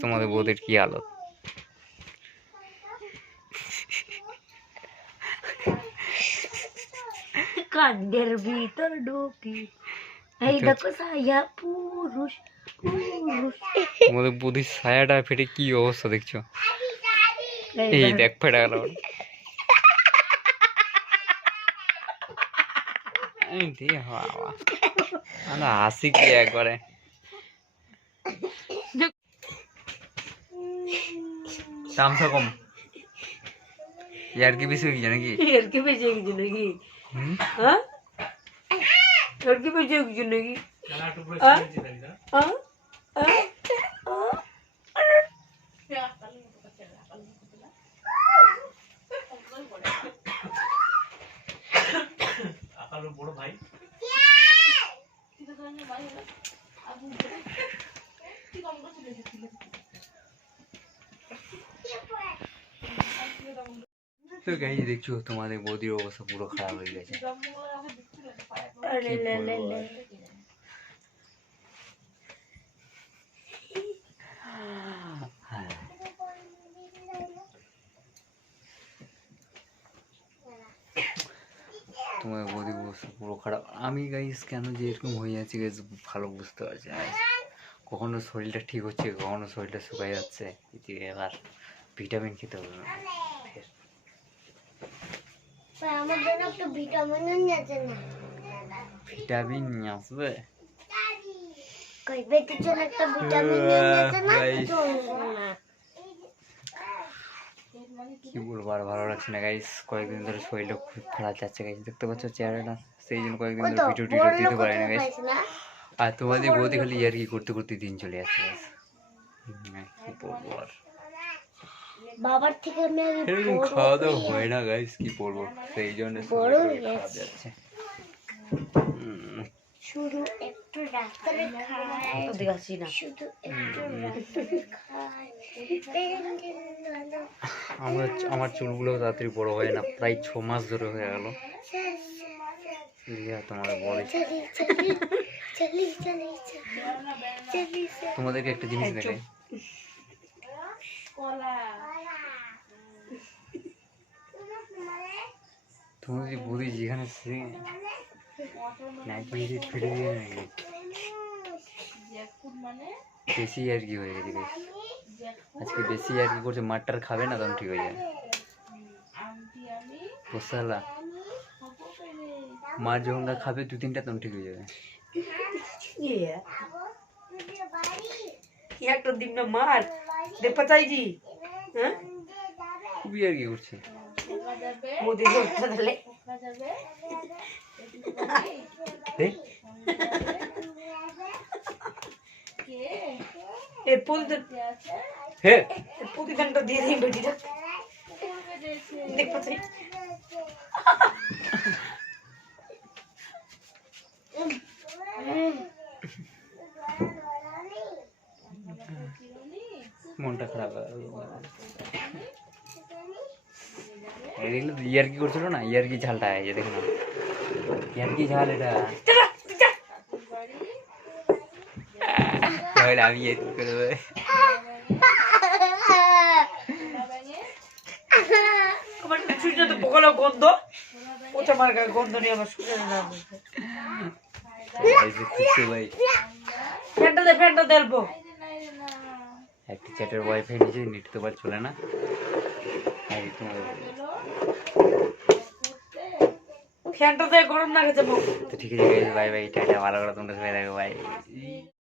তোমাদের বৌদির কি আলো? কান্ডের ভিতর ঢুকি। এই দেখো সায়া পুরুষ পুরুষ। তোমাদের বৌদির ছায়াটা ফেটে কি অবস্থা দেখছ? এই দেখ। ফেটে গেল। এই দে বাবা। আমরা হাসি কি একবারে? তামসা কম ইয়ার কি বেশি হয়ে নাকি এর কি বেঁচে গেছে নাকি হুম? হ্যাঁ এর কি বেঁচে গেছে নাকি হ্যাঁ? হ্যাঁ? তো দেখছ, তোমাদের বৌদির অবস্থা পুরো খারাপ হয়ে গেছে। হ্যাঁ। তোমার বৌদির অবস্থা পুরো খারাপ। আমি গাইস কেন যে এরকম হয়ে যাচ্ছে গাইস ভালো বুঝতে পারছি কখনো শরীরটা ঠিক হচ্ছে, কখনো শরীরটা শুকাই যাচ্ছে। এবার ভিটামিন খেতে হবে। না। আমার জন্য একটু ভিটামিন নিয়েছে না। ভিটামিন নিয়ে আসবে কই বেটির জন্য একটা ভিটামিন নিয়েছে না? না কি বলব আর ভালো লাগছে না গাইস কয়েকদিন ধরে শরীরটা খুব খারাপ যাচ্ছে গাইস দেখতে পাচ্ছ চেহারাটা? সেই জন্য কয়েকদিন ধরে ভিডিও টিডিও দিতে পারি না? গাইস আর তোমাদের বৌদি খালি ইয়ার কি করতে করতে দিন চলে যাচ্ছে। হুম, কি বলব আর। বাবার থেকে আমি আগে এরকম খাওয়া দাওয়া হয় না গাইস কি বলব সেই জন্য বড় হয়ে গেছে। যাচ্ছে শুধু একটু ডাক্তারে খায় তো দেখাচ্ছি না শুধু একটু খায় আমার আমার চুলগুলো তাড়াতাড়ি বড় হয় না প্রায় ছ মাস ধরে হয়ে গেল রিয়া বলে তোমাদেরকে একটা জিনিস দেখাই তোমাদের বৌদি যেখানে সে নাইট ভিজিট ফেটে দিয়ে নাকি বেশি আর কি হয়ে গেছে guys। আজকে বেশি আর কি করছে মাঠটার খাবে না তখন ঠিক হয়ে যাবে পোষালা মার যখন না খাবে দু তিনটা তখন ঠিক হয়ে যাবে ইয়ে কি একটা দিন না মার দেখতে চাইছি হ্যাঁ খুবই আর কি করছে মোদি ধরতে তাহলে এ? এর প্রতিদান হে এর প্রতিদানটা দিয়ে দিন বেটিটা দেখতে চাই মনটা খারাপ এগুলো ইয়ার কি করছিল না? ইয়ার কি ঝালটা এই দেখুন। ইয়ার কি ঝাল এটা? তাহলে আমি এর কি করে দেবো? আমার চুলটা তো পোকালো গন্ধ। গন্ধ নিয়ে আমার শুনে না। এই যে খুশি ভাই। ফ্যানটা দে ফ্যানটা একটা চ্যাটের ওয়াইফাই নিজে নেট তো বার চলে না। ফ্যানটা তো গরম না গেছে তো ঠিক আছে। বাই বাই টাটা। ভালো করে তোমরা সবাই। দেখো বাই